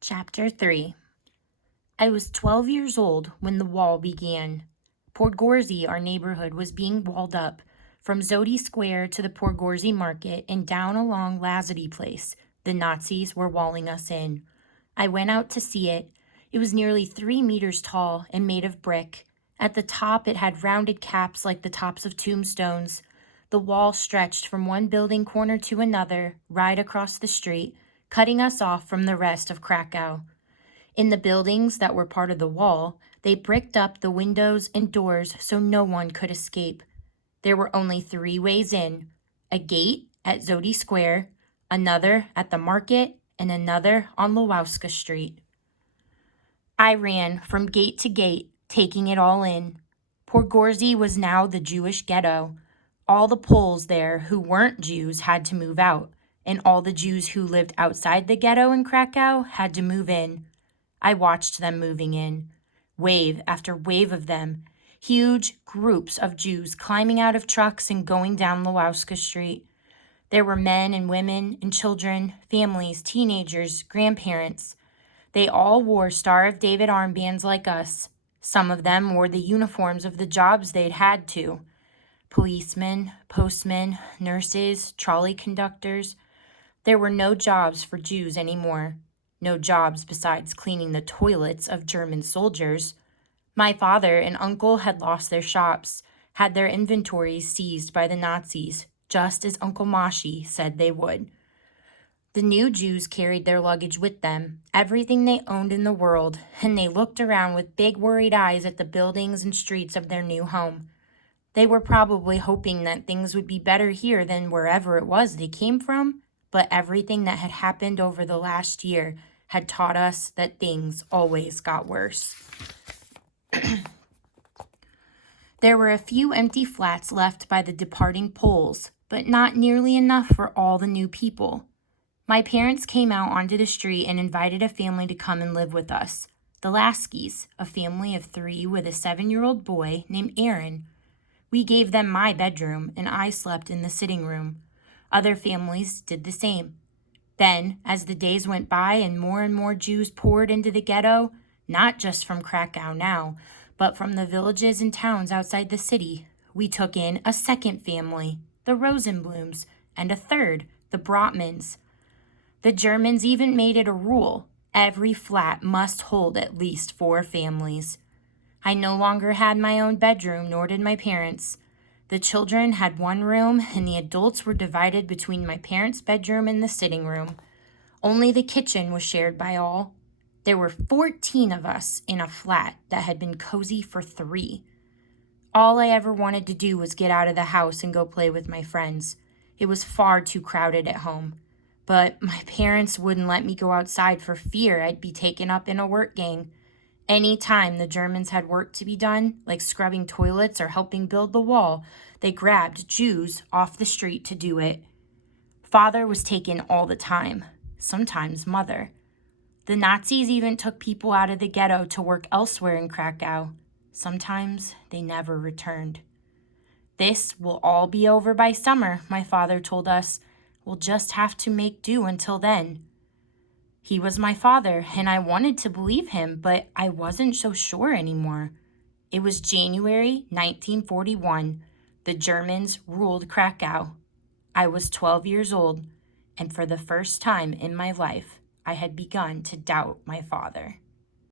Chapter 3. I was 12 years old when the wall began. Podgorze, our neighborhood, was being walled up. From Zodi Square to the Podgorze Market and down along Lazady Place, the Nazis were walling us in. I went out to see it. It was nearly 3 meters tall and made of brick. At the top, it had rounded caps like the tops of tombstones. The wall stretched from one building corner to another, right across the street, cutting us off from the rest of Krakow. In the buildings that were part of the wall, they bricked up the windows and doors so no one could escape. There were only 3 ways in: a gate at Zodi Square, another at the market, and another on Lwowska Street. I ran from gate to gate, taking it all in. Podgorze was now the Jewish ghetto. All the Poles there who weren't Jews had to move out, and all the Jews who lived outside the ghetto in Krakow had to move in. I watched them moving in, wave after wave of them, huge groups of Jews climbing out of trucks and going down Lwowska Street. There were men and women and children, families, teenagers, grandparents. They all wore Star of David armbands like us. Some of them wore the uniforms of the jobs they'd had to. Policemen, postmen, nurses, trolley conductors. There were no jobs for Jews anymore. No jobs besides cleaning the toilets of German soldiers. My father and uncle had lost their shops, had their inventories seized by the Nazis, just as Uncle Moshi said they would. The new Jews carried their luggage with them, everything they owned in the world, and they looked around with big worried eyes at the buildings and streets of their new home. They were probably hoping that things would be better here than wherever it was they came from, but everything that had happened over the last year had taught us that things always got worse. There were a few empty flats left by the departing Poles, but not nearly enough for all the new people. My parents came out onto the street and invited a family to come and live with us. The Laskys, a family of 3 with a 7-year-old boy named Aaron. We gave them my bedroom, and I slept in the sitting room. Other families did the same. Then, as the days went by and more Jews poured into the ghetto, not just from Krakow now, but from the villages and towns outside the city, we took in a second family, the Rosenblums, and a third, the Brotmans. The Germans even made it a rule: every flat must hold at least 4 families. I no longer had my own bedroom, nor did my parents. The children had one room, and the adults were divided between my parents' bedroom and the sitting room. Only the kitchen was shared by all. There were 14 of us in a flat that had been cozy for 3. All I ever wanted to do was get out of the house and go play with my friends. It was far too crowded at home. But my parents wouldn't let me go outside for fear I'd be taken up in a work gang. Any time the Germans had work to be done, like scrubbing toilets or helping build the wall, they grabbed Jews off the street to do it. Father was taken all the time, sometimes Mother. The Nazis even took people out of the ghetto to work elsewhere in Krakow. Sometimes they never returned. This will all be over by summer, my father told us. We'll just have to make do until then. He was my father, and I wanted to believe him, but I wasn't so sure anymore. It was January 1941. The Germans ruled Krakow. I was 12 years old, and for the first time in my life, I had begun to doubt my father.